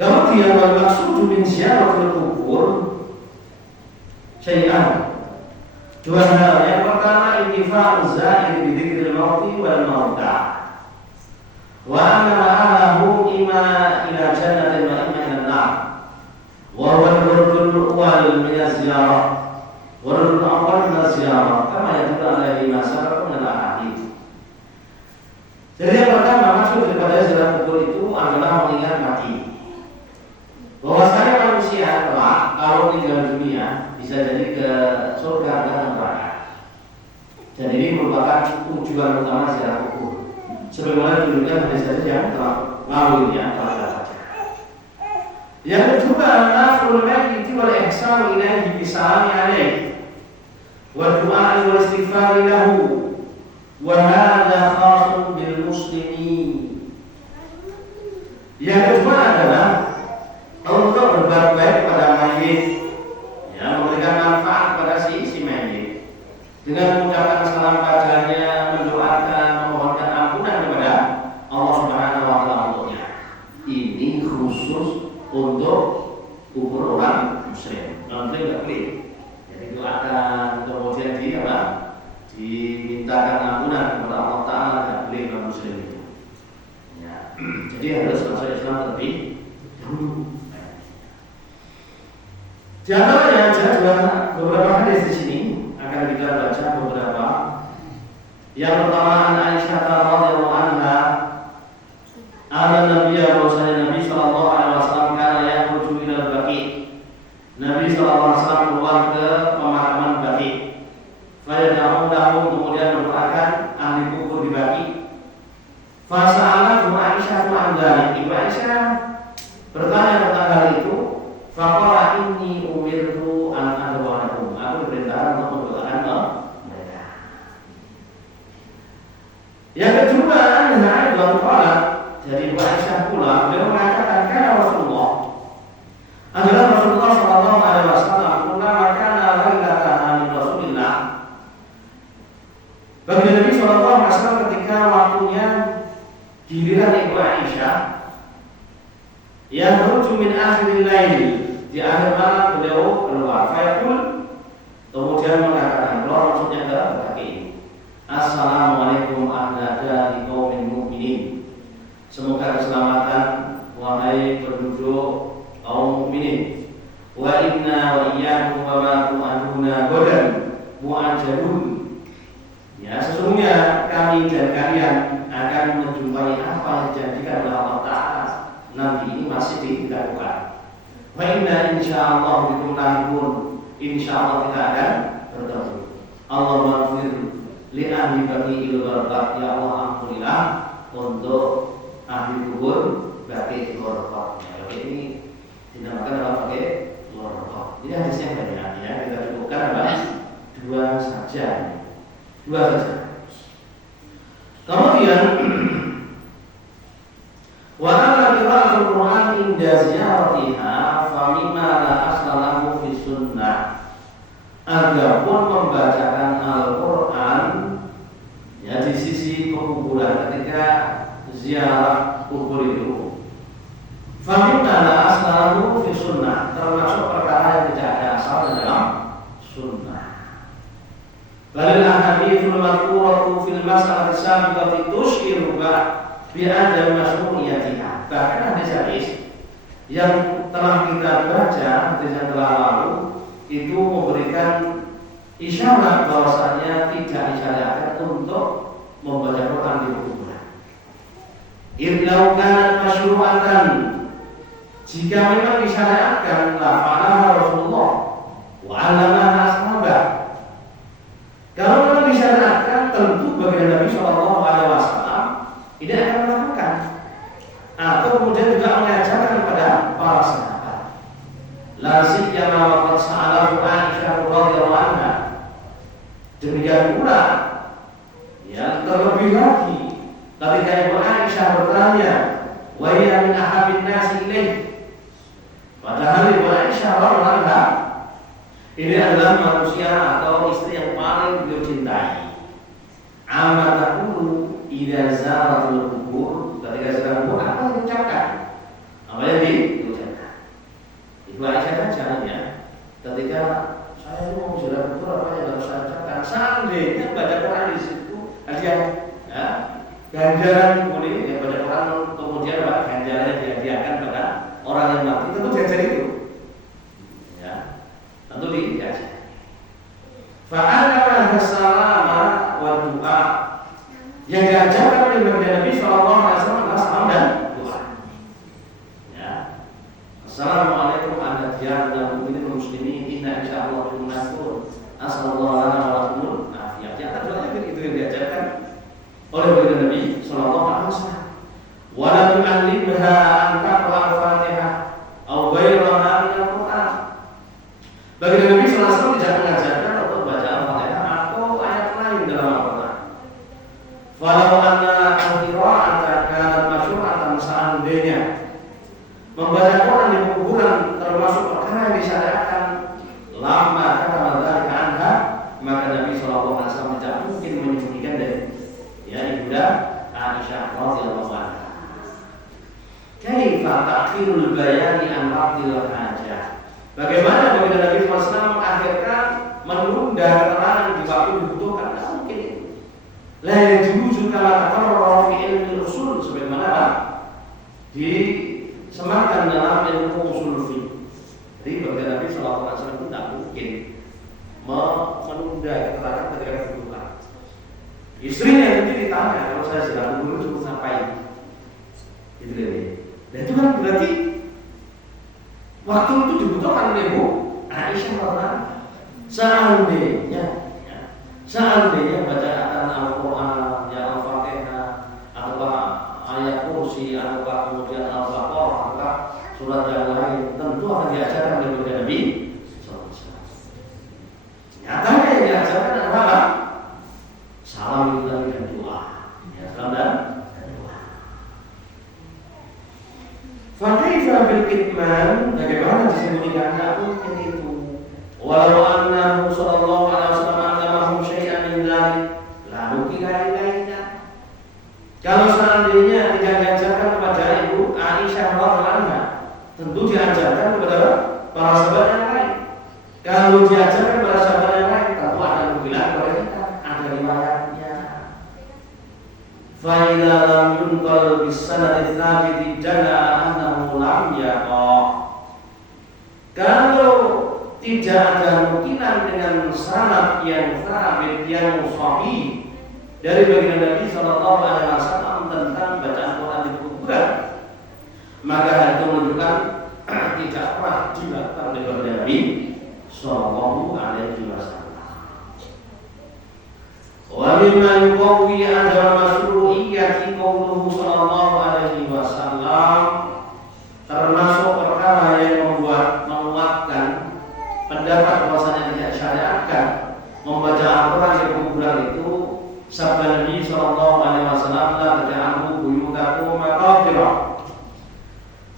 Kemudian wal maqsudu min ziyaratil kubur syai'an. Dua hal. Yang pertama, intifa'u za'ir bi dzikril mauti wal mauta. Wa anna ma'alahu imma ila jannatin wa imma ila nar. Wa huwa al-ruknul awwal min az-ziyarah. Wa ruknul awwal min az-ziyarah kama yadullu alaihi ma sabaqa min al-ahadits. Jadi yang pertama, maksud daripada ziarah kubur itu adalah mengingat mati. Bahwasanya manusia kelak kalau meninggal dunia bisa jadi ke surga dan neraka. Dan ini merupakan tujuan utama ziarah kubur. Sebagaimana dulunya hadis-hadis yang telah lalu ya, telah baca. Yang kedua, nafrul mayyit wal ihsan ilaihi bi salami alaihi wa du'a wal istighfar lahu wa hadha khasun bil muslimin. Yang kedua adalah untuk berbuat baik pada mayit, ya, memberikan manfaat pada si mayit dengan mengucapkan salam padanya, mendoakan, memohonkan ampunan kepada Allah Subhanahu wa taala untuknya. Ini khusus untuk kubur orang muslim. Non-muslim tidak boleh. Jadi doakan, kemudian dimintakan ampunan kepada Allah Taala, tidak boleh non-muslim itu. Ya. Jadi harus masuk Islam terlebih dahulu. Di antaranya ada beberapa hadis di sini akan kita baca beberapa. Yang pertama, Aisyah radhiyallahu anha, Nabi sallallahu alaihi wasallam kana yakhruju ila al-baqi. Nabi sallallahu alaihi wasallam keluar ke pemakaman Baqi. Fa yad'u lahu, kemudian mendoakan ahli kubur di Baqi. Fa sa'alat Aisyah an dzalik. Ibu Aisyah bertanya tentang hal itu. Faqala inni umirtu an ad'uahum. Aku diperintahkan untuk mendoakan mereka. Yang kedua, anha aidan qala, dari Aisyah pula beliau mengatakan kana Rasulullah sallallahu alaihi wasallam kullama kana lailatan min Rasulillah. Bagi Nabi sallallahu alaihi wasallam ketika waktunya giliran Ibu Aisyah yang menuju min akhiril lail, di akhir malam beliau keluar. Fayaqul, kemudian mengatakan, keluar maksudnya ke kaki ini. Assalamualaikum ahla dari qaumin mu'minin. Semoga keselamatan wahai penduduk kaum mukminin. Wa inna wa iyyakum wa ma tu'aduna godan mu'ajjalun. Ya, sesungguhnya kami dan kalian akan menjumpai apa yang dijanjikan oleh Allah Ta'ala. Nanti ini masih dilakukan. Wa inna insyaallah bikum lahiqun. Insyaallah kita akan bertemu. Allahumma ighfir li ahli Baqi'il Gharqad. Ya Allah, ampunilah untuk ahli kubur Baqi'il Gharqad. Ya, ini dinamakan adalah Baqi'il Gharqad. Ini hadisnya banyak ya. Kita cukupkan adalah dua saja. Kemudian wa ala qira'atul Qur'an inda ziyaratiha fa mimma la asla lahu fi sunnah. Adapun membacakan Al-Qur'an ya di sisi pekuburan ketika ziarah kubur itu, fa mimma la asla lahu fi sunnah, termasuk perkara yang tidak ada asal dalam sunnah. Balil ahadithul madhkuratu fil mas'alati sabiqati tushiru bi adam mas'uliyatiha. Bahkan hadis-hadis yang telah kita baca, hadis yang telah lalu itu memberikan isyarat bahwasanya tidak disyariatkan untuk membaca Quran di kuburan. Idlau kanat masyru'atan, jika memang disyariatkan, la fa'alaha Rasulullah wa 'allamaha ashabah. Kalau memang disyariatkan, tentu bagi Nabi sallallahu alaihi wasallam ini akan melakukan, atau kemudian juga mengajarkan kepada para sahabat. La siyama wa qad sa'alahu Aisyah radhiyallahu anha. Demikian pula ya, terlebih lagi ketika Ibu Aisyah bertanya, wa ya min ahabin nasi ilaih. Padahal Ibu Aisyah radhiyallahu anha ini adalah manusia atau istri yang paling beliau cintai. Amataqulu idza zaratul qubur, ketika sedang kubur apa yang diucapkan? Apa yang diucapkan? misalnya dihadiahkan pada orang yang mati, tentu diajar itu. Ya, tentu diajar. Fa'alama salama wa du'a. Yang diajarkan oleh baginda Nabi sallallahu alaihi wasallam adalah salam dan doa. Ya. Assalamualaikum warahmatullahi wabarakatuh muslimin inna insyaallah tunasur. Assalamualaikum warahmatullahi wabarakatuh. Ya, doanya itu yang diajarkan oleh baginda Nabi sallallahu alaihi wasallam. Wa la tu'allimha an taqra al-Fatihah aw ghayraha min al-Qur'an. Baginda Nabi sallallahu alaihi wasallam tidak mengajarkan untuk baca Al-Fatihah atau ayat lain dalam Al-Qur'an. Walau anna al-qira'ata kanat masyru'atan, seandainya membaca Quran di kuburan termasuk perkara yang disyariatkan, lama kata dzalika anha, maka Nabi sallallahu alaihi wasallam tidak mungkin menyembunyikan dari ibunda Aisyah radhiyallahu anha. Kaifa ta'khirul bayani an waqtil hajah? Bagaimana baginda Nabi sallallahu alaihi wasallam mengakhirkan menunda keterangan di waktu dibutuhkan? Tidak mungkin itu. La yajuzu kama taqarrara fi ilmi usul, sebagaimana disematkan dalam ilmu usul fiqh. Jadi baginda Nabi sallallahu alaihi wasallam tidak mungkin menunda keterangan ketika dibutuhkan. Istrinya nanti ditanya, kalau saya sedang dulu cukup ngapain? Gitu deh. Dan itu kan berarti waktu itu dibutuhkan oleh Ibu Aisyah radhiyallahu anha. Seandainya bacaan Al-Quran, ya Al-Fatihah, atau ayat kursi, atau kemudian Al-Baqarah, atau surat yang lain, tentu akan diajarkan oleh baginda Nabi. Nyatanya yang diajarkan adalah salam dan doa. Ya, salam dan doa. Fakaifa bil kitman, bagaimana disembunyikan? Tidak mungkin itu. Walau annahu sallallahu alaihi wasallam allamahum syai'an min dzalik, la nukila ilaina. Kalau seandainya tidak diajarkan kepada Ibu Aisyah radhiyallahu anha, tentu diajarkan kepada para sahabat yang lain. Kalau diajarkan kepada sahabat yang lain, tentu akan bilang kepada kita, ada riwayatnya. Fa idza lam yunqal bis sanad tsabit dalla annahu lam yaqa. Kalau tidak ada kemungkinan dengan sanad yang sabit, yang sahih dari baginda Nabi sallallahu alaihi wasallam tentang bacaan Quran di kuburan, maka hal itu menunjukkan tidak pernah dilakukan oleh baginda Nabi sallallahu alaihi wasallam. Wa mimma yuqawwi adra masru'iyyati qawluhu sallallahu alaihi wasallam, termasuk perkara yang menguatkan pendapat bahwasanya tidak syariatkan membaca Al-Quran di kuburan itu sabda Nabi sallallahu alaihi wasallam, la taj'alu buyutakum maqabira.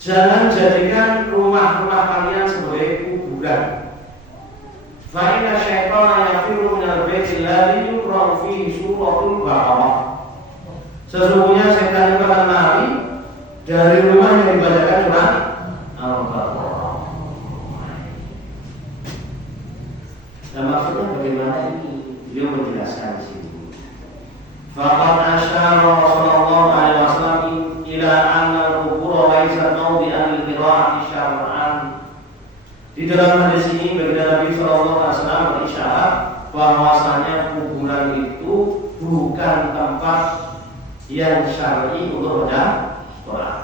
Jangan jadikan rumah-rumah kalian sebagai kuburan. Fa inna syaitana yafiru minal baiti alladhi yuqra'u fihi suratul Baqarah. Sesungguhnya setan itu akan lari dari rumah yang dibacakan surat Al-Baqarah. Dan maksudnya bagaimana ini? Beliau menjelaskan di sini. Faqad asyara Rasulullah alaihi wasallam ila anna al-qubur laysat mawdi'an lil-qira'ati syar'an. Di dalam hadis ini baginda Nabi sallallahu alaihi wasallam berisyarat bahwasanya kuburan itu bukan tempat yang syar'i untuk baca Quran.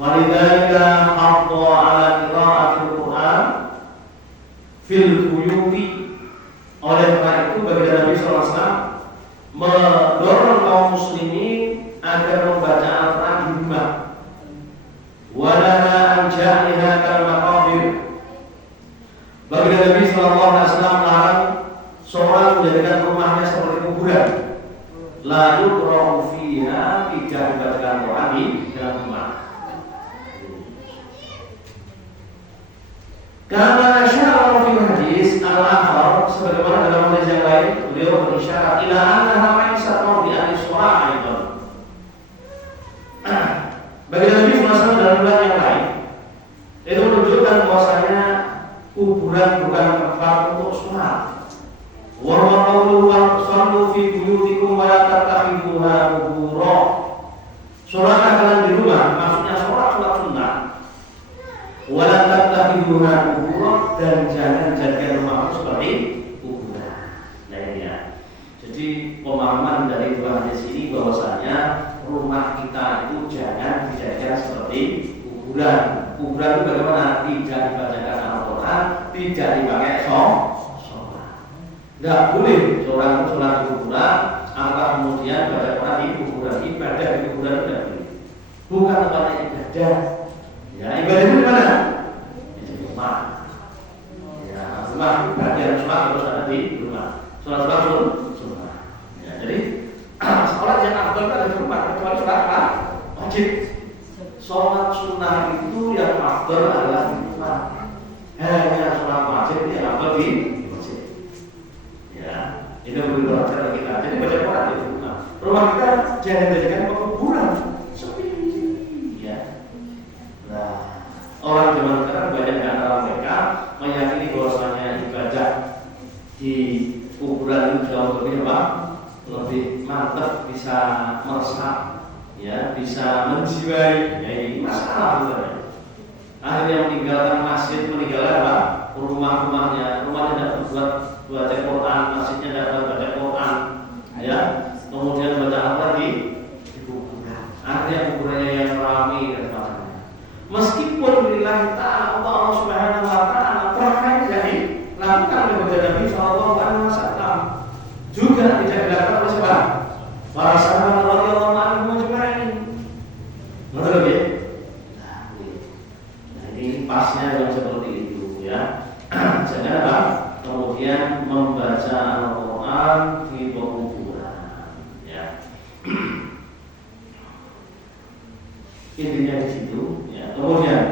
Walidzalika haqqo 'ala qira'atil Quran fil buyuti. Oleh karena itu baginda Nabi sallallahu alaihi wasallam mendorong kaum muslimin agar membaca Al-Quran di rumah. Walaha anja'liha kal maqabir. Baginda Nabi sallallahu alaihi wasallam melarang seorang menjadikan rumahnya seperti kuburan. La yuqra'u fiha, tidak dibacakan Quran di dalam rumah. Karena syarah fil hadis al-akhar, sebagaimana dalam hadis yang lain beliau berisyarat ila annaha laysat mawdi'an lis-shalah aidan. Bagi Nabi SAW dalam riwayat yang lain itu menunjukkan bahwasanya kuburan bukan tempat untuk sholat. Wa qawluhu wa sallu fi buyutikum wa la tattakhiduha qubura. Sholatlah kalian di rumah, Wala tattakhiduha qubur, dan jangan jadikan rumahmu seperti kuburan. Nah ini ya. Jadi pemahaman dari dua hadis ini bahwasanya rumah kita itu jangan dijadikan seperti kuburan. Kuburan itu bagaimana? Tidak dibacakan Al-Quran, tidak dipakai sholat. Tidak boleh seorang itu sholat di kuburan, atau kemudian baca Quran di kuburan. Ibadah di kuburan tidak boleh. Bukan tempatnya ibadah. Ya, ibadah itu di mana? Di rumah. Ya, rumah ibadah sholat harus ada di rumah. Sholat sunnah. Ya, jadi sholat yang afdal ada di rumah, kecuali sholat apa? Wajib. Sholat sunnah itu yang afdal adalah di rumah. Hanya sholat wajib yang afdal di masjid. Ya, ini berbeda cara kita. Jadi baca Quran di rumah. Rumah kita jangan dijadikan kuburan. Sepi. Ya. Nah, orang zaman sekarang banyak di antara mereka meyakini bahwasanya ibadah di kuburan itu jauh lebih apa? Lebih mantap, bisa meresap, ya, bisa menjiwai. Ya, ini masalah sebenarnya. Akhirnya meninggalkan masjid, meninggalkan apa? Rumahnya tidak buat baca Quran, masjidnya tidak buat baca Quran, ya. Kemudian baca apa di kuburan. Akhirnya kuburannya yang ramai dan sebagainya. Meskipun billahi ta'ala Allah Subhanahu wa ta'ala pernah jadi lakukan oleh Nabi sallallahu alaihi wasallam, juga tidak dilakukan oleh siapa? Para sahabat radhiyallahu anhum ajma'in. Betul ya? Nah, ini pasnya yang seperti itu ya. Jangan apa? Kemudian membaca Al-Quran di kuburan. Ya. Intinya di situ. Ya. Kemudian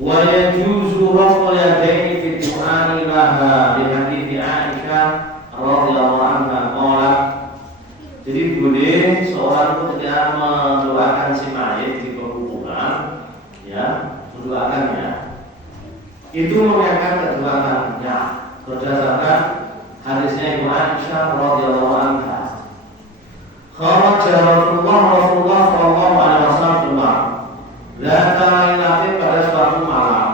wa yajuzu raf'ul yadaini fi du'ani laha bi hadiits Aisyah radhiyallahu anha qalat. Jadi boleh seorang itu ketika mendoakan si mayit di kuburan, ya, mendoakannya itu mengangkat kedua tangannya berdasarkan hadisnya Ibu Aisyah radhiyallahu anha. Kharaja Rasulullah sallallahu alaihi wasallam pada suatu malam.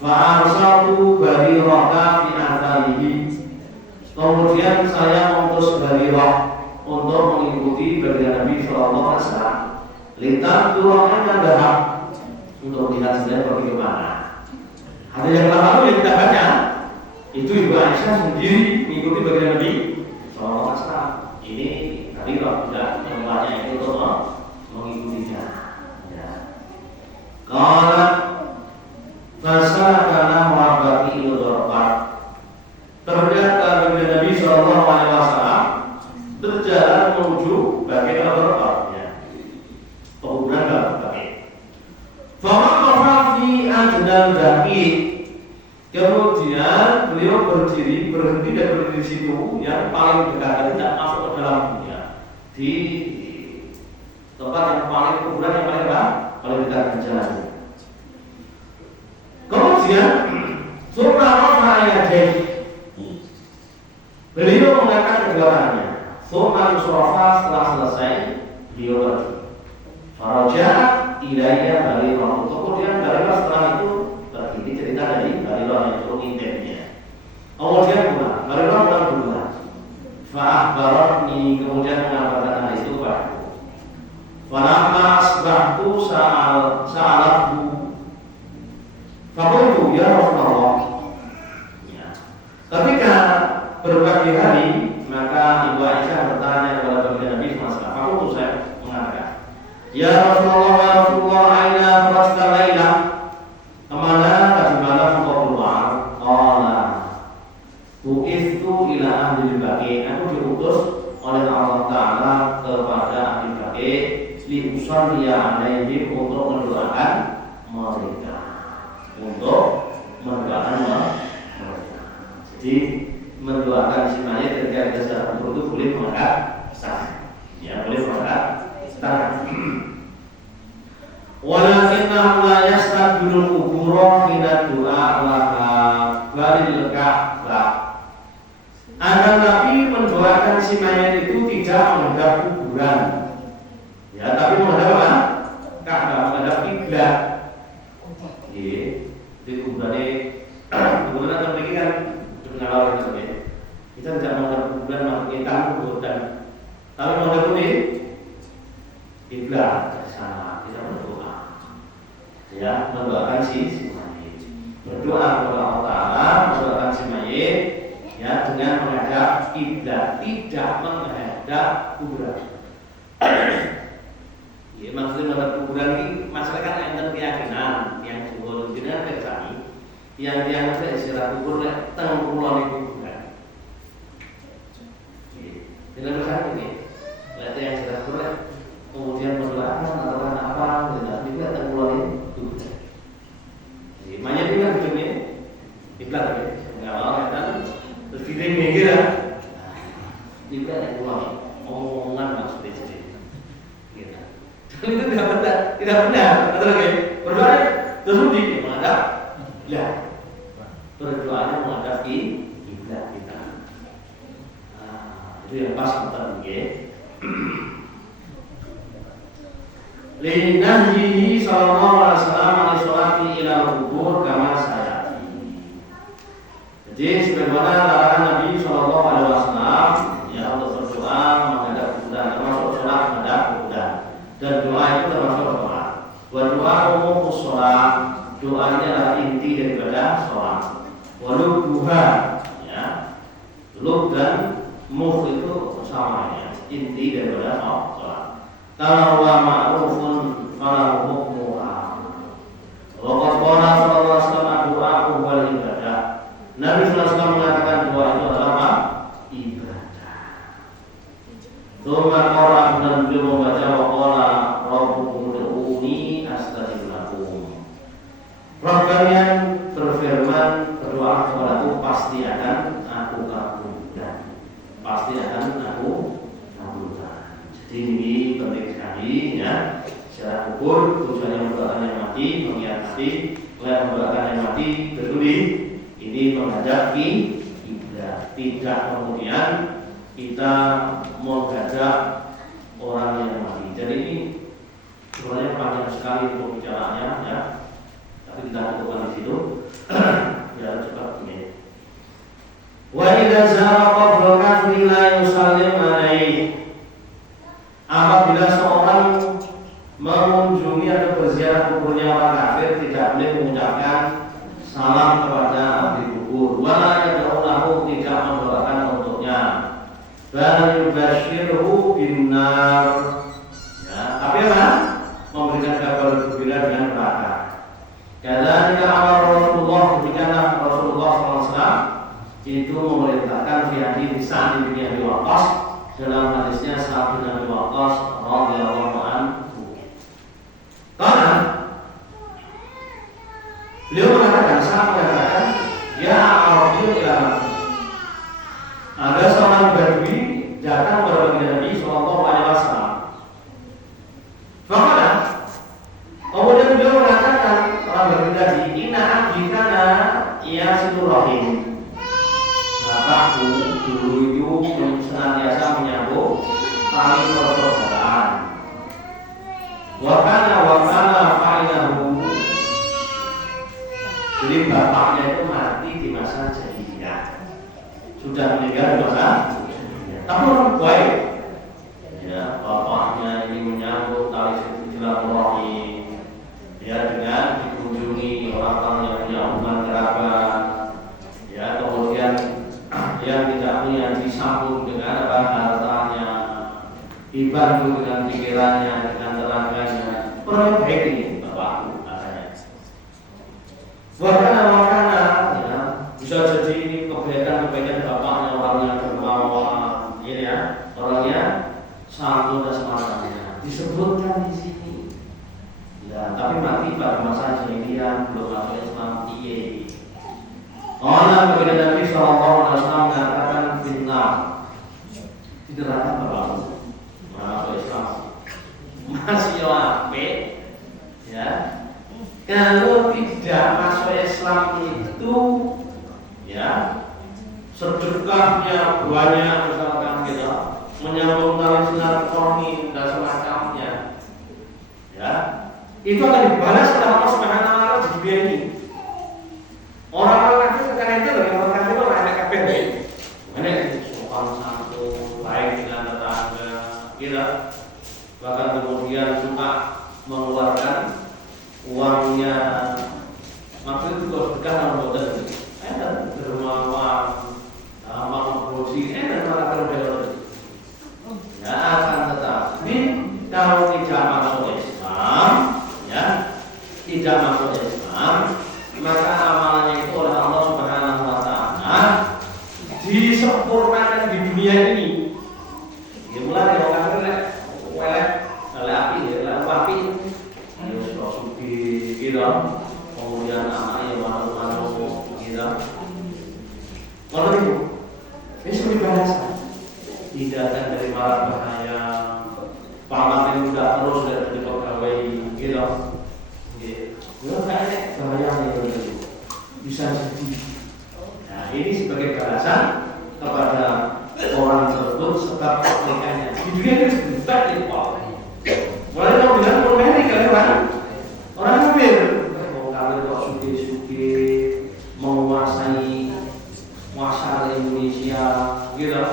Fa'arsaltu Barirah fi atharihi. Kemudian saya mengutus Barirah untuk mengikuti baginda Nabi sallallahu alaihi wasallam. Lihat turunnya dahak untuk lihat dia pergi ke mana. Ada yang lalu yang kita baca itu Ibu Aisyah sendiri mengikuti baginda Nabi sallallahu alaihi wasallam. Ini tadi kalau tidak tempatnya itu untuk mengikutinya. Kalau masalah wabati ilodorpat, ternyata baginda Nabi sallallahu alaihi wasallam berjalan menuju bagian al-Dorpat, ya, kuburan al-Baqi. Fawaqafa fi adnal Baqi. Kemudian beliau berhenti dan berdiri di situ yang paling dekat, tidak masuk ke dalam dunia, di tempat yang paling kuburan yang paling apa? Paling dekat dengan jalan. Kemudian beliau mengangkat kedua tangannya. Setelah selesai beliau pergi. Faraja ilaiya Barirah. Kemudian Barirah setelah itu pergi. Ini cerita dari Barirah yang itu intipnya. Kemudian pulang. Barirah pulang duluan. Fa'akhbaratni, kemudian mengabarkan hal itu padaku. Falamma asbahtu sa'alathu. Faqultu ya Rasulullah. Ya. Ketika berpagi hari, maka Ibu Aisyah bertanya kepada baginda Nabi SAW. Faqultu, saya mengatakan, ya Rasulullah, aina farajta laila? Kemana tadi malam engkau keluar? Qala bu'ithu ila ahli Baqi. Aku diutus oleh Allah Ta'ala kepada ahli Baqi li usalliya alaihim, untuk mendoakan mereka. Jadi mendoakan si mayit ketika kita sedang kubur itu boleh mengangkat tangan. Ya, boleh mengangkat tangan. Walakinnahu la yastaqbilul qubura hina du'a laha balil Ka'bah. Akan tapi mendoakan si mayit itu tidak menghadap kuburan. Ya, tapi menghadap apa? Ka'bah, menghadap kiblat. ya, mendoakan si mayit. Berdoa kepada Allah Ta'ala, mendoakan si mayit, ya, dengan menghadap kiblat, tidak menghadap kuburan. Ya, maksudnya menghadap kuburan ini masyarakat yang keyakinan yang jumhur jenengan kersani, yang ada istilah kubur teng kulon kuburan. Dengan kersani ini, lihat yang istilah kubur kemudian mendoakan atau apa, dan juga teng kulon kuburan. Mayat itu kan begini, kiblat ya, nggak mau kan? Terus kita mikir ya, juga ada kulon, omongan maksudnya jadi. Itu tidak benar, betul ya? Berdoa terus di menghadap, ya. Berdoanya menghadap kiblat kita. Itu yang pas betul ya. Linahyihi sallallahu alaihi wasallam al-sholati ila kubur kama sayati. Jadi sebagaimana larangan Nabi sallallahu alaihi wasallam ya untuk berdoa menghadap kuburan, termasuk sholat menghadap kuburan. Dan doa itu termasuk doa. Doa umum sholat, doanya adalah inti daripada sholat. Walau duha, ya, lub dan muf itu sama ya, inti daripada sholat. Kalau wa ma'rufun falahu hukmuha. Wa qad qala sallallahu alaihi wasallam doa wal ibadah. Nabi sallallahu alaihi wasallam mengatakan doa itu adalah apa? Ibadah. Tsumma qara dan beliau membaca wa qala rabbukum ud'uni astajib lakum. Rabb kalian berfirman, berdoa kepadaku pasti akan aku kabulkan. Pasti akan aku kabulkan. Jadi ini penting sekali ya. Secara kubur tujuannya mendoakan yang mati, mengingat mati, mendoakan yang mati betul ini menghadap kiblat. Tidak kemudian kita menghadap orang yang mati. Jadi ini sebenarnya panjang sekali untuk bicaranya ya. Tapi kita cukupkan di situ. Ya cepat ini. Wa idza zara qabra kafir la yusallim alaihi. Apabila seorang mengunjungi atau berziarah kuburnya orang kafir, tidak boleh mengucapkan salam kepada ahli kubur. Wala yad'ulahu, tidak mendoakan untuknya. Bal yubashshirhu binnar. Ya, tapi apa? Memberikan kabar gembira dengan neraka. Kadzalika amar Rasulullah, demikianlah Rasulullah SAW itu memerintahkan fi hadis Sa'd bin Abi Waqqas dalam hadisnya Sa'd bin Abi Waqqas radhiyallahu anhu. Karena beliau mengatakan, ya Arabiyyun ila ada seorang Badui datang kepada Nabi sallallahu alaihi wasallam. Fakala, kemudian beliau mengatakan orang Badui tadi, inna abdikana ya silaturahim. Bapakku dulu itu senantiasa menyambung tali persaudaraan. Wakana fa'ilahu. Jadi bapaknya itu mati di masa jahiliyah. Sudah meninggal di masa jahiliyah. Tapi orang baik. Ya, bapaknya ini menyambung tali silaturahim. Ya, dengan dikunjungi orang-orang yang punya hubungan kerabat. Ya, kemudian yang tidak punya disambung dengan hartanya, dibantu dengan pikirannya, dengan tenaganya. Orang baik ini bapakku katanya. Wakana ya, bisa jadi ini kebaikan bapaknya orangnya dermawan, ya, orangnya santun dan semacamnya. Disebutkan di sini. Ya, tapi mati pada masa jahiliyah, belum masuk Islam. Allah kepada Nabi sallallahu alaihi wasallam mengatakan fitnah di neraka berlaku masuk Islam masih ape ya. Kalau tidak masuk Islam itu ya sedekahnya banyak misalkan kita menyambung tali silaturahmi dan semacamnya ya, itu akan dibalas oleh Allah Subhanahu wa taala di dunia ini. Orang-orang kafir sekarang itu bagi orang kafir itu ada kafir nih. Mana sopan santun, baik dengan tetangga, kira bahkan kemudian suka mengeluarkan uangnya maksud itu kalau sedekah kalau boten enak dermawan amal produksi enak malah berbeda ya akan tetapi kalau tidak masuk Islam ya tidak masuk Islam maka amalannya itu oleh Allah Subhanahu wa taala disempurnakan di dunia ini. Ya mulai dari orang kafir welek api ya api ya suci gitu. Kemudian anaknya masuk gitu. Kalau itu ini seperti bahasa tidak ada dari malah bahaya paman yang udah terus dari pegawai gitu. Ya kayaknya bahaya itu bisa jadi. Nah ini sebagai balasan kepada orang tersebut sebab kebaikannya di dunia ini sebentar itu mulai kalau bilang Amerika kan orang kafir kok suki menguasai masyarakat Indonesia gitu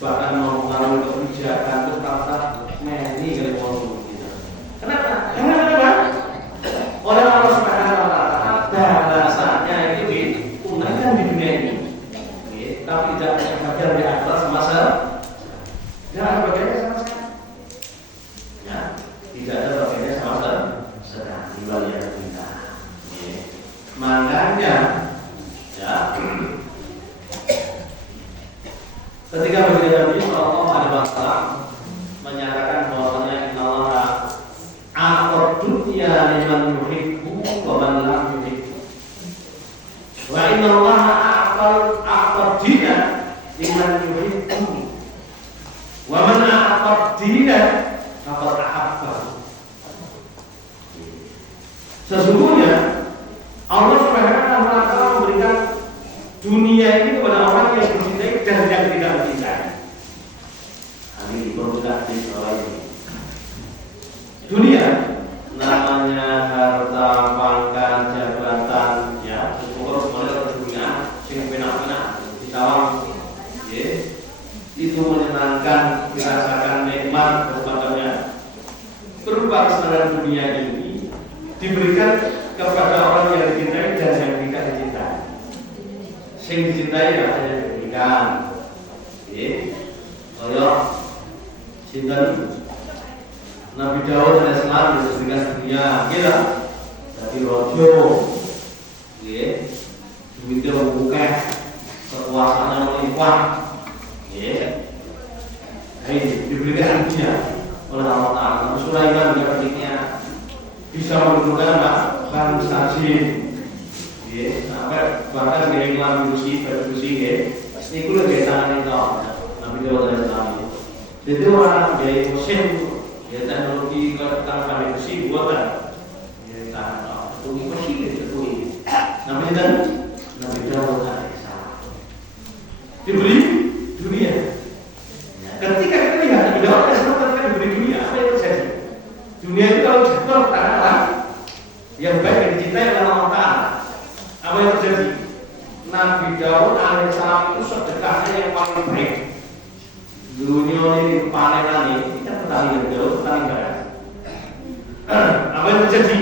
bahkan mengaruhi kebijakan terus kata ini kali ngomong gitu kenapa? Karena oleh Allah Subhanahu wa taala balasannya itu ditunaikan di dunia ini tapi tidak ada bagian di atas masa tidak ada bagiannya sama sekali ya tidak ada bagiannya sama sekali di balik kita makanya ya ketika baginda Nabi Sallallahu Alaihi Wasallam menyatakan bahwasanya innallaha aqad dunya liman yuhibbu wa man lam yuhibbu wa innallaha aqad dina liman yuhibbu wa man aqad dina faqad ahabba. Sesungguhnya Allah Subhanahu wa taala memberikan dunia ini kepada orang yang mencintai dan yang tidak mencintai. Ini berusaha di bawah ini. Dunia namanya harta, pangkat, jabatan, ya, semoga semuanya dunia, sing penak-penak, ditawang, ya, itu menyenangkan, dirasakan nikmat berbagai berupa kesenangan dunia ini diberikan kepada orang yang dicintai dan yang tidak dicintai. Sing dicintai ya hanya diberikan, ya, koyok cinta Nabi Daud alaihissalam diberikan dunia, kira jadi rojo, ya, duitnya membuka, kekuasaannya melimpah, ya, ini diberikan dunia oleh Allah Taala. Nabi Sulaiman juga ketiknya bisa menentukan bangsa jin, ya, sampai bahkan dia iklan besi, ya, ini kulo dia tangan itu, Nabi Daud alaihissalam. Jadi orang dari mesin ya teknologi tentang pandai besi buatan ya tangan tuli mesin itu tuli namanya Nabi Daud alaihissalam diberi dunia ketika kita lihat Nabi Daud alaihissalam ketika diberi dunia apa yang terjadi dunia itu kalau jatuh ke tangan Allah yang baik yang dicintai oleh Allah Ta'ala apa yang terjadi Nabi Daud alaihissalam itu sedekahnya yang paling baik dunia ini panenan ini kita petani jauh petani barat. Apa yang terjadi?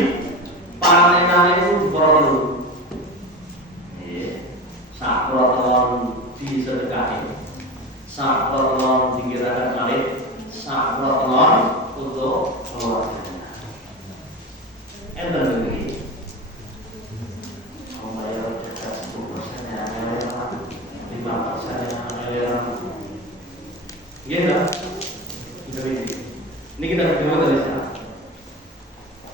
Panenan itu perlu, sakrolon disedekahi, sakrolon dikirakan balik, sakrolon untuk keluarganya. Enten begini, kalau bayar dekat 10% ya, 5% ya. Iya tak? Ini kita berdoa dari sana.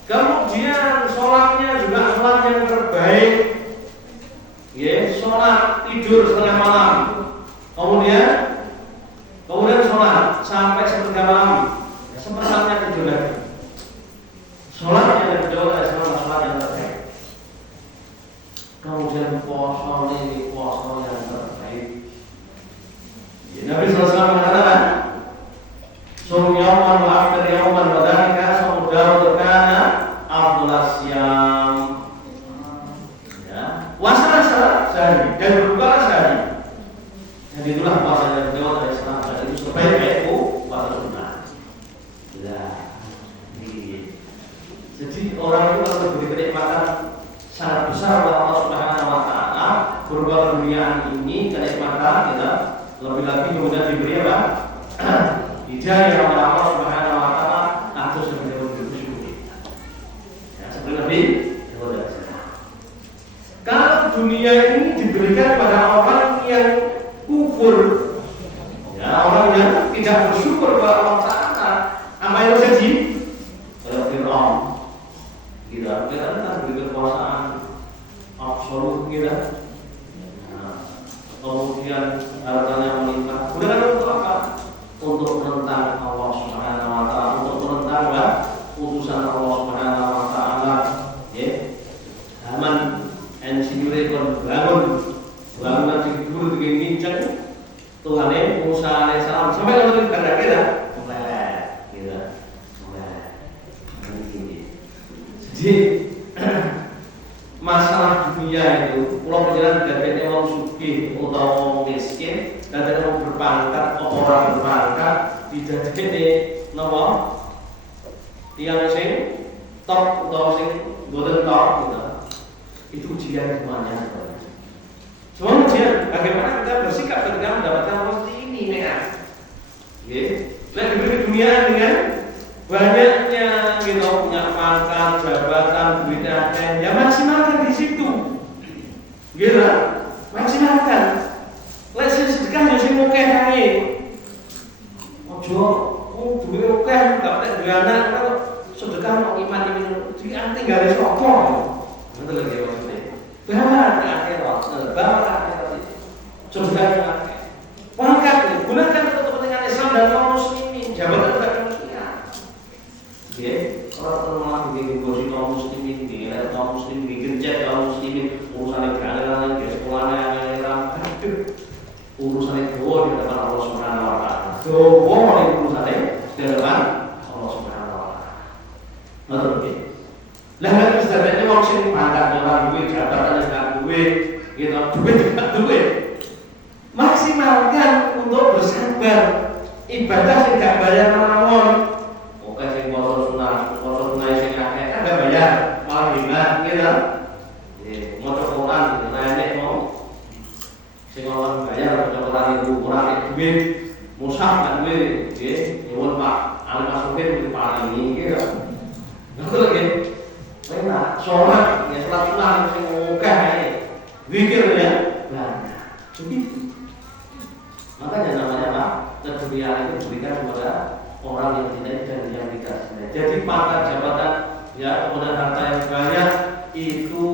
Kemudian sholatnya juga sholat yang terbaik. Ya, sholat tidur setengah malam. Kemudian sholat sampai setengah malam. Seperempatnya tidur lagi. Sholat yang berdoa dari sana sholat yang terbaik. Kemudian puasa yang terbaik. Nabi SAW mengatakan sum yawman wa aftar yawman wa dhalika sum Daud kana afdalas syam ya puasa sehari dan berbuka sehari dan itulah puasa yang Daud alaihissalam dan itu sebaik-baikku puasa sunnah ya jadi orang itu kalau diberi kenikmatan sangat besar oleh Allah Subhanahu wa taala berupa dunia ini kenikmatan kita lebih-lebih kemudian diberi apa? Hidayah oleh Allah Subhanahu wa taala atau sebenarnya bersyukur. Ya, lebih kalau dunia ini diberikan pada orang yang kufur, ya orang yang tidak bersyukur kepada Allah Taala, apa yang terjadi? Kayak Fir'aun, gitu. Kita kan diberi kekuasaan absolut, gitu. Nah, kemudian hartanya melimpah. Kemudian untuk apa? Untuk menentang Allah Subhanahu wa taala, untuk menentang putusan Allah Subhanahu wa taala, ya. Haman insinyure kon bangunan sing dhuwur iki nginceng Tuhane Musa alaihissalam sampai kalau kita kira meleleh gitu. Jadi masalah dunia itu kalau penjelasan dari orang sugih atau orang miskin dan dari orang berpangkat atau orang berpangkat tidak jadi nama tiang sing top atau sing boten top gitu. Itu ujian semuanya. Semua ujian. Bagaimana kita bersikap ketika mendapatkan seperti ini, mereka. Nah, diberi dunia dengan banyaknya, gitu, punya pangkat, jabatan, duit ada, ya maksimalkan di situ. Gitu, maksimalkan. Lesson sedekah jadi mungkin lagi. Ojo, duit mungkin dapat dana, kalau sedekah mau iman ini, jadi tinggal di sokong. Betul lagi maksudnya. Bawa ke akhirat, bawa ke akhirat. Surga yang akhirat. Pangkat gunakan untuk kepentingan Islam dan kaum muslimin. Jabatan untuk manusia. Ya, orang malah bikin gosip kaum muslimin, bikin kaum muslimin, bikin jet kaum muslimin, urusan keadilan, sekolahnya yang urusan itu di depan Allah Subhanahu wa taala. Semua urusannya di depan Allah Subhanahu wa taala. Betul. Lah nek sebenarnya wong sing pangkat ora duwe jabatan ora duwe, gitu, duwe tidak duwe. Maksimalkan untuk bersabar. Ibadah sing gak bayar mawon. Oke sing poso sunah sing akeh kan gak bayar, malah hemat, gitu. Nggih, maca Quran nek mau sing ora bayar maca Quran itu ora duwe, mushaf gak duwe, nggih, nyuwun Pak Al Masukin paringi, gitu. Betul lagi. Enak, sholat, ya sholat sunnah yang mengukah ini zikir ya, nah begitu. Makanya namanya apa? Keduniaan itu diberikan kepada orang yang tidak dan yang dikasih. Jadi pangkat jabatan, ya kemudian harta yang banyak itu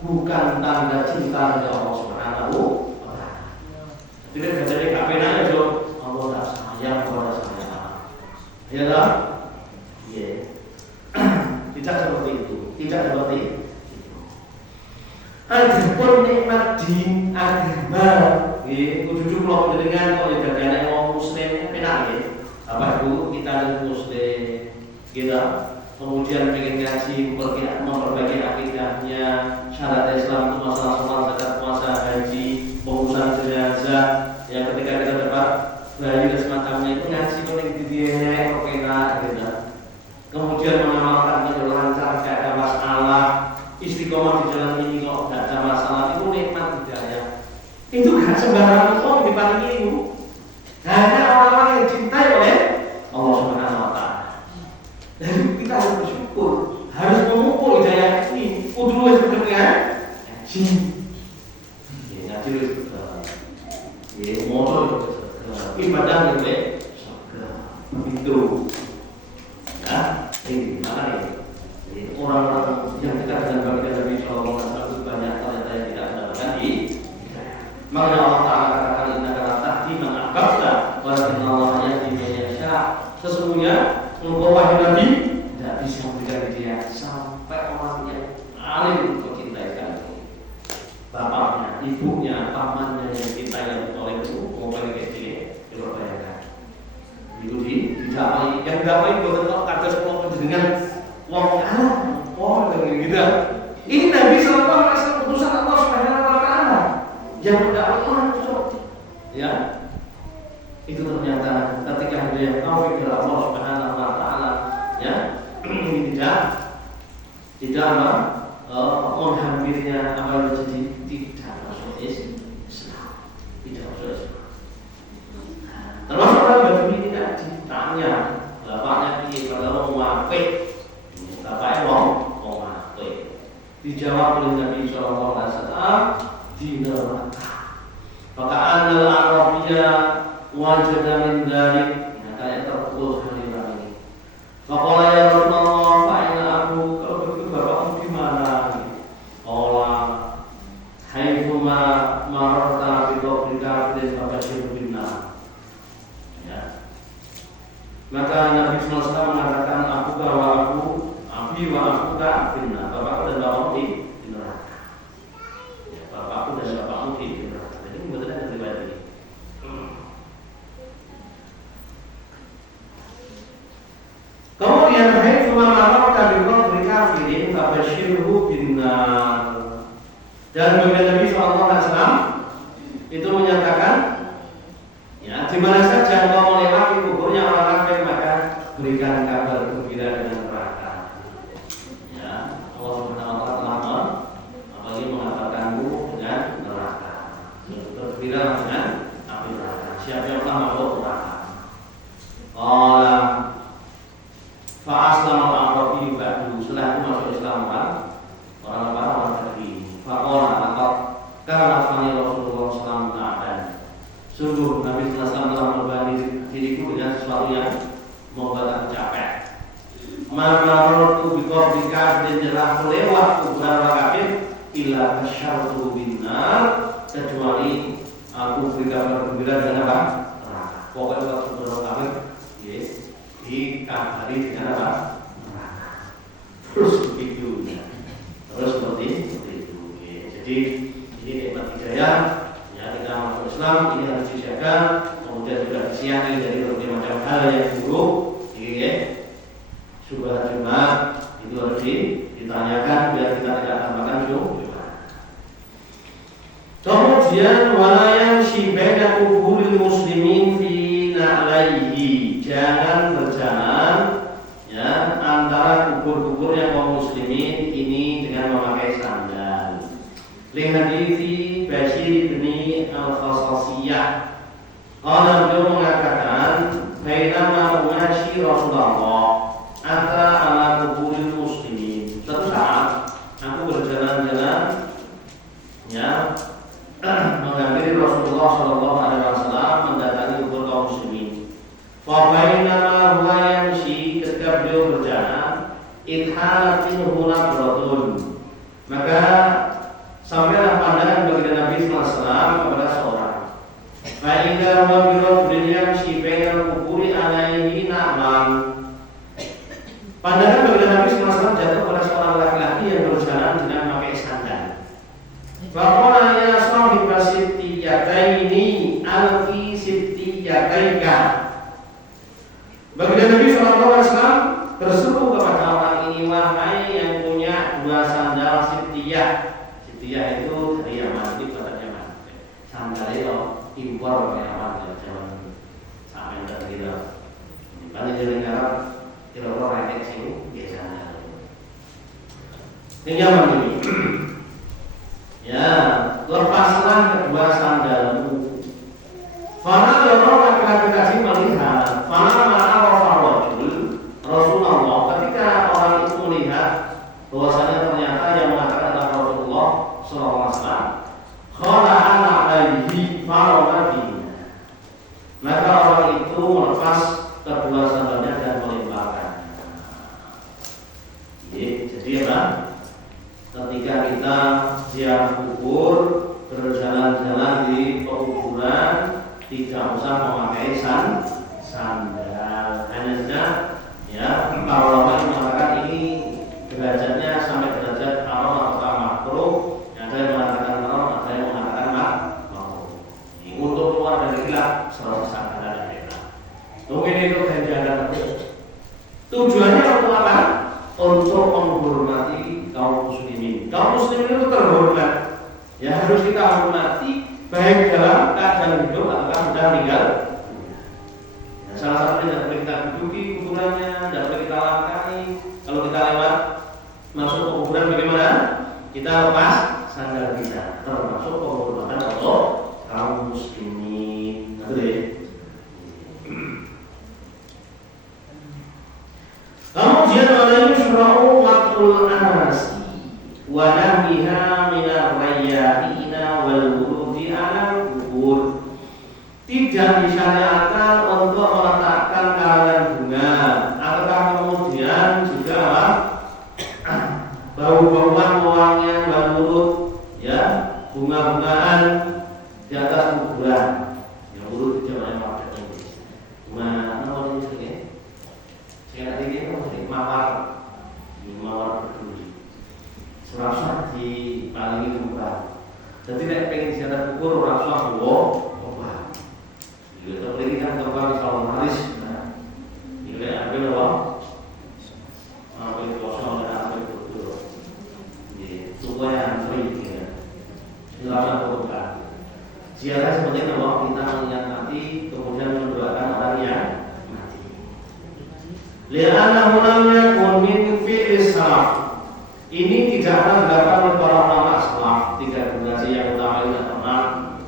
bukan tanda cinta dari Allah Subhanahu wa taala. Tidak jadi kapenanya jo, Allah tak sayang kepada saya. Ya tak? Iya. Tidak seperti itu. Tidak seperti itu. Adapun nikmat di agama, kudu kula dengan kok dadi anak wong muslim enak nggih. Apa itu kita muslim, kita kemudian pengen ngaji, memperbaiki akidahnya, syarat Islam itu masalah sholat, zakat, puasa, haji, pengurusan jenazah, yang ketika kita dapat bayi dan semacamnya itu ngaji penting di dia kok enak gitu. Kemudian mengamalkan itu lancar, tidak ada masalah, istiqomah di jalan ini kok tidak ada masalah, itu nikmat hidayah. Itu gak sembarang orang diparingi itu. Hanya orang-orang yang dicintai oleh Allah Subhanahu wa taala. Jadi kita harus bersyukur, harus memupuk hidayah ini. Kudu wis dengan ngaji. Ya ngaji wis ya motor ibadah gitu ya. Begitu. Ya, ini makanya orang-orang yang dekat dengan baginda Nabi Sallallahu Alaihi Wasallam itu banyak ternyata yang tidak mendapatkan di. Makanya Allah Taala katakan Inna kana tahdi man ahbabta walakin Allah yahdi man yasha. Sesungguhnya engkau wahai Nabi tidak bisa memberikan dia sampai orang yang alim untuk cintai kamu. Bapaknya, ibunya, pamannya yang cintai yang oleh itu mau kayak gini, coba bayangkan. Itu dijawai, yang dijawai bukan kok kados kula panjenengan wong alam, wong gitu. Ini Nabi sallallahu alaihi wasallam utusan Allah Subhanahu wa taala yang mendakwai orang itu. Ya. Itu ternyata ketika dia taufik dari Allah Subhanahu wa taala, ya, ini tidak tidak menghampirinya apa jadi tidak masuk Islam, tidak masuk Islam. Termasuk orang Badui ini tidak ditanya bapaknya dia kalau mau apik, bapaknya mau apik. Dijawab oleh Nabi Shallallahu Alaihi Wasallam di neraka. Maka anal Arabiyya wajada min dzalik, kayak terpukul hari ini. Faqala ya Rasulullah, fa'ina aku, kalau begitu bapakmu di mana? Allah, haitsuma mararta bi qabri kafirin fabashshir binnar. Ya. Maka Nabi sallallahu alaihi wasallam mengatakan aku bahwa aku abi wa aku kafirna, bapakku dan bapakmu di neraka. Ya, bapakku dan bapakmu di neraka. Jadi betul ada riwayat ini. Kemudian haitsuma mararta bi qabri kafirin fabashshirhu binnar. Dan Nabi sallallahu alaihi wasallam itu menyatakan, ya, di mana saja engkau melewati kuburnya orang kafir maka berikan kabar gembira dengan neraka. Ya, Allah Subhanahu wa taala apalagi mengatakanmu dengan neraka. Gembira dengan api neraka. Siapa yang telah masuk neraka? Allah fa aslama al-arabi ba'du, setelah itu masuk Islam orang kafir. Faqala laqad kana fani Rasulullah sallallahu alaihi wasallam. Sungguh Nabi sallallahu alaihi wasallam telah membebani diriku dengan sesuatu yang membuat aku capek. Maka rotu bikor dan telah melewat kuburan orang kafir illa kasyartu binar, kecuali aku beri kabar gembira dengan apa? Neraka. Pokoknya kalau kuburan orang kafir dikabari dengan apa? Neraka. Terus begitu. Terus seperti itu. Jadi ini nikmat hidayah. Ya, kita masuk Islam ini harus dijaga, kemudian juga disiangi dari berbagai macam hal yang buruk. Ya, syubhat-syubhat itu harus ditanyakan biar kita tidak tambahkan syubhat. Kemudian walayan baina kuburil muslimin fi na'laihi, jangan berjalan ya antara kubur-kubur yang kaum muslimin ini dengan memakai sandal. Lihadithi Bashir bin Al-Khasasiyah, Allah beliau mengatakan bainama umashi Rasulullah ata ala kuburil muslimin. Suatu saat aku berjalan-jalan ya menghampiri Rasulullah sallallahu alaihi wasallam mendatangi kubur kaum muslimin. Fa bainama huwa yamshi, ketika beliau berjalan idhalatin hunabratun, maka sampailah pandangan baginda Nabi sallallahu alaihi wasallam kepada seorang. Fa idza huwa bi rajulin yamshi bainal quburi alaihi na'man. Pandangan baginda Nabi sallallahu alaihi wasallam jatuh pada seorang laki-laki yang berjalan dengan memakai sandal. Fa qala ya sahiba sittiyataini alfi sittiyataika. Baginda Nabi sallallahu alaihi wasallam berseru kepada orang ini, wahai yang punya dua sandal sittiyah. Dia itu dari Yaman, itu pada Yaman. Sandal itu impor dari Yaman dari zaman sampai dari itu. Kalau jadi Arab, kira-kira rakyat sini biasanya. Ini Yaman ini. Ya, lepaslah kedua sandalmu. Fana dorong laki-laki tadi melihat. Fana ma'arafah Rasulullah, ketika orang itu melihat bahwasanya ternyata yang mengatakan adalah Rasulullah sallallahu alaihi wasallam, khala'ana alaihi farawadihi, maka orang itu melepas kedua sandalnya dan melemparkannya. Jadi apa? Ketika kita ziarah kubur, berjalan-jalan di pekuburan, tidak usah memakai sandal. Hanya ya, para ulama mengatakan ini derajatnya sampai derajat haram atau makruh. Ada yang mengatakan haram, ada yang mengatakan makruh. Untuk keluar dari khilaf 100% ada khilaf. Mungkin itu ganjaran. Tujuannya untuk apa? Untuk menghormati kaum muslimin. Kaum muslimin itu terhormat. Ya harus kita hormati baik dalam keadaan hidup atau sudah meninggal. Ya, salah satunya tidak boleh kita duduki kuburannya, tidak boleh kita langkahi. Kalau kita lewat masuk kuburan bagaimana? Kita lepas sandal kita, termasuk penghormatan untuk kaum muslimin. Betul ya? Kemudian wala yushra'u matul anasi wa nahmiha minar rayyahina wal wurudi ala kubur. Tidak disyariatkan untuk meletakkan karangan bunga, ataukah kemudian juga bau-bauan wangian wal wurud, ya, bunga-bungaan di atas kuburan. Yang wurud itu namanya pada Inggris. Nama ini sini. Saya ini mawar berduri. Serasa di paling kuburan. Jadi nek pengen ziarah kubur ora usah bawa obat. Yo to mriki kan tempat kalau maris. Nah, iki lek apa lho? Apa itu kosong dan apa itu kubur. Jadi supaya antri ya. Silakan obat. Ziarah sebenarnya kalau kita melihat mati kemudian mendoakan orang yang li'annahu lam yakun min fi'li salaf. Ini tidak pernah dilakukan oleh para ulama salaf, tidak generasi yang utama tidak pernah.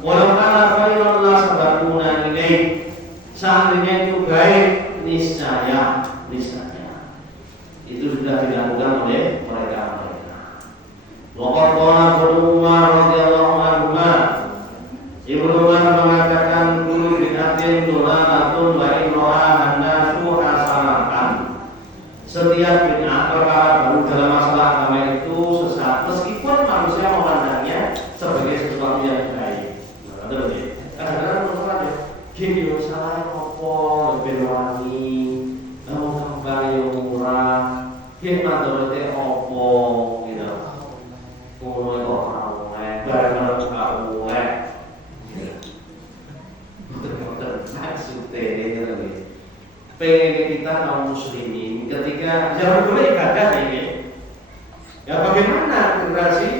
Walau kana khairan la sabaquna ilaih. Seandainya itu baik, niscaya itu sudah dilakukan oleh mereka. Waqad qala Ibnu Umar radhiyallahu anhu, Ibnu Umar mengatakan kullu bid'atin dalalatun wa imra'an nasu hasanatan. Setiap bid'ah perkara baru dalam masalah agama itu sesat, meskipun manusia memandangnya sebagai sesuatu yang baik. Betul ya? Kadang-kadang menurut gini, salah opo lebih wangi, mau kembali yang murah, kita dorotnya opo, gitu. Mulai kok awet, barang-barang awet. Betul-betul maksudnya ini lebih. Pengen kita kaum muslimin ketika jangan boleh ibadah ini. Ya bagaimana generasi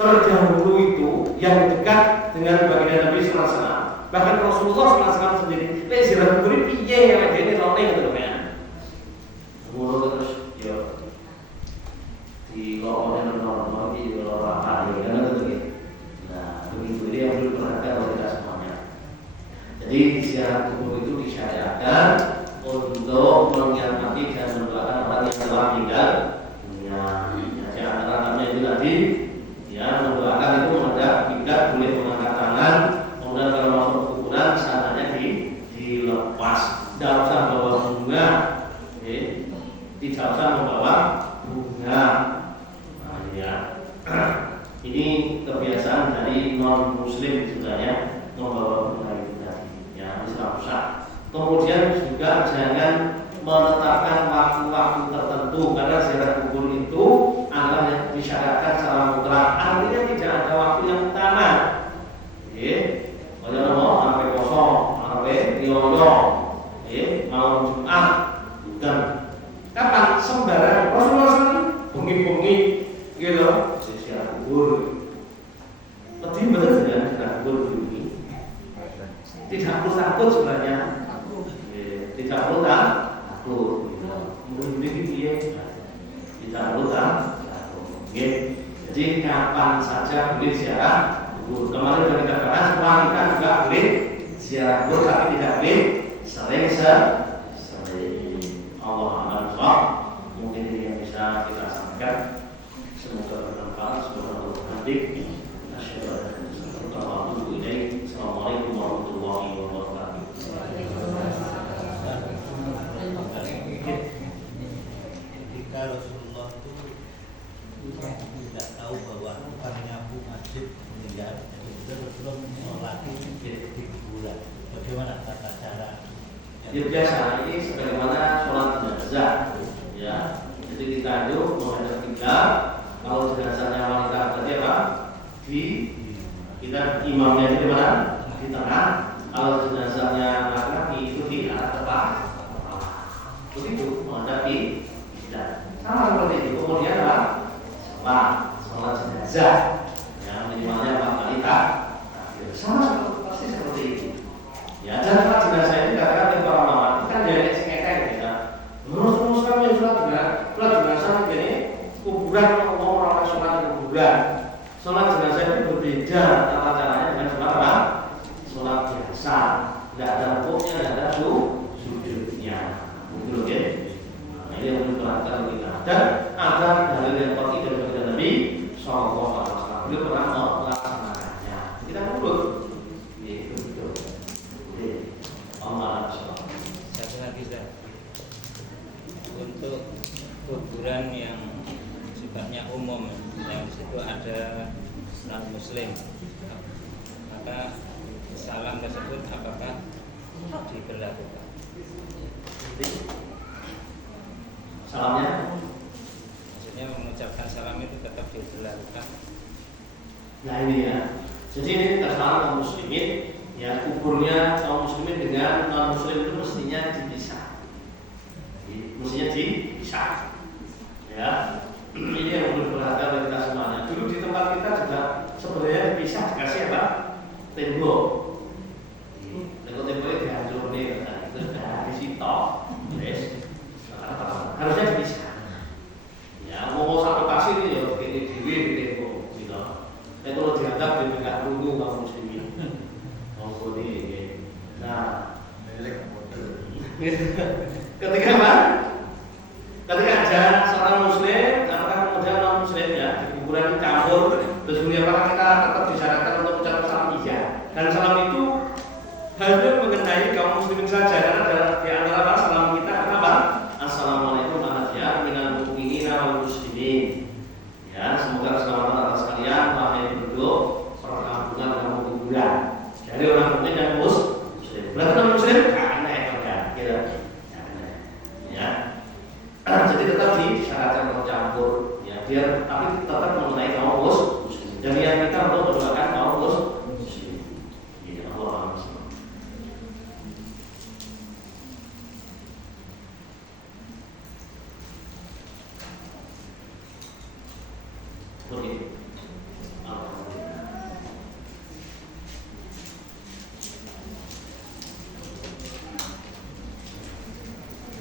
terdahulu itu yang dekat dengan baginda Nabi sallallahu alaihi wasallam. Bahkan Rasulullah sallallahu alaihi wasallam sendiri, lek ziarah kubur piye yang dene lone gitu kan. Ngono terus yo di lokone normal di lorong hari kan itu. Nah, begitu dia yang perlu diperhatikan oleh kita semuanya. Jadi ziarah kubur itu disyariatkan untuk menghormati dan mendoakan orang yang telah meninggal dunia. Ya, antara itu tadi, ya mendoakan itu menghadap kiblat, boleh mengangkat tangan, kemudian kalau masuk kuburan sandalnya dilepas. Tidak usah bawa bunga, tidak usah membawa bunga. Nah, ya. Ini kebiasaan dari non Muslim sebenarnya membawa bunga itu tadi. Ya, tidak usah. Kemudian juga jangan menetapkan waktu-waktu tertentu, karena ziarah kubur itu adalah yang disyaratkan secara mutlak. Artinya tidak ada waktu yang utama. Kalau mau sampai kosong, sampai rioyo, malam Jumat, bukan. Kapan sembarang Rasulullah bungi-bungi, gitu. Ziarah kubur. Betul ya ziarah kubur ini. Tidak perlu takut sebenarnya. Tidak perlu takut. Ini dia. Tidak perlu takut. Jadi kapan saja boleh ziarah kubur. Kemarin sudah kita bahas, wanita juga boleh ziarah kubur, tapi tidak boleh sering. Allah Akbar. Mungkin ini yang bisa kita sampaikan. Semoga bermanfaat. Subhanallah. Assalamualaikum warahmatullahi wabarakatuh. Ketika Rasulullah itu tidak tahu bahwa bukannya Abu Masjid meninggal, jadi Rasulullah menolak di kuburan. Bagaimana tata cara? Ya biasa, ini sebagaimana sholat jenazah, ya. Jadi kita itu menghadap kiblat. Kalau jenazahnya wanita berarti apa? Kita imamnya di mana? Di tengah. Kalau jenazahnya laki-laki itu di arah depan. Begitu menghadapi kiblat. Sama seperti itu. Kemudian apa? Sholat jenazah. Ya minimalnya 4 kali takbir. Sama pasti seperti itu. Ya dan sholat jenazah ini katakan oleh para ulama itu kan dari sengketa ya. Menurut kami sholat jenazah ini kuburan mau melakukan sholat di kuburan. Sholat jenazah itu berbeda tata caranya dengan sholat apa? Sholat biasa. Tidak ada rukuknya, tidak ada sujudnya. Begitu ya. Nah, ini yang diperhatikan kita. Dan ada dalil yang kuat dari Nabi Sallallahu Alaihi Wasallam. Beliau pernah melaksanakannya. Kita urut. Gitu. Allah SWT. Satu lagi Ustaz. Untuk kuburan yang sifatnya umum, yang di situ ada non muslim, maka salam tersebut apakah diberlakukan? Salamnya? Maksudnya mengucapkan salam itu tetap diberlakukan. Nah ini ya. Jadi ini tersalah kaum muslimin. Ya, kuburnya kaum muslimin dengan non muslim itu mestinya dipisah. Mestinya dipisah. Ya, ini yang perlu diperhatikan oleh kita semuanya. Dulu di tempat kita juga sebenarnya dipisah dikasih apa? Tembok. Tembok-temboknya dihancur nih, itu sudah disito. Yes. Harusnya dipisah. Ya, mau satu pasir ini ya, ini di tembok, gitu. Dan kalau dianggap dia dulu kaum muslimin. Nah, ketika apa? Ketika ada seorang muslim, apakah kemudian non muslim ya di kuburan itu campur, terus kemudian apakah kita tetap disyaratkan untuk mengucapkan salam? Iya. Dan salam itu hanya mengenai kaum muslimin saja, karena di antara para salam kita apa? Assalamualaikum warahmatullahi wabarakatuh. Minal wal muslimin. Ya, semoga keselamatan atas kalian, wahai penduduk perkampungan kampung kuburan. Dari orang mukmin dan muslim. Berarti non muslim aneh kan? Gitu. Ya. Jadi tetap disyaratkan untuk campur, ya biar tapi tetap mengenai kaum muslim. Dan yang kita untuk berdoa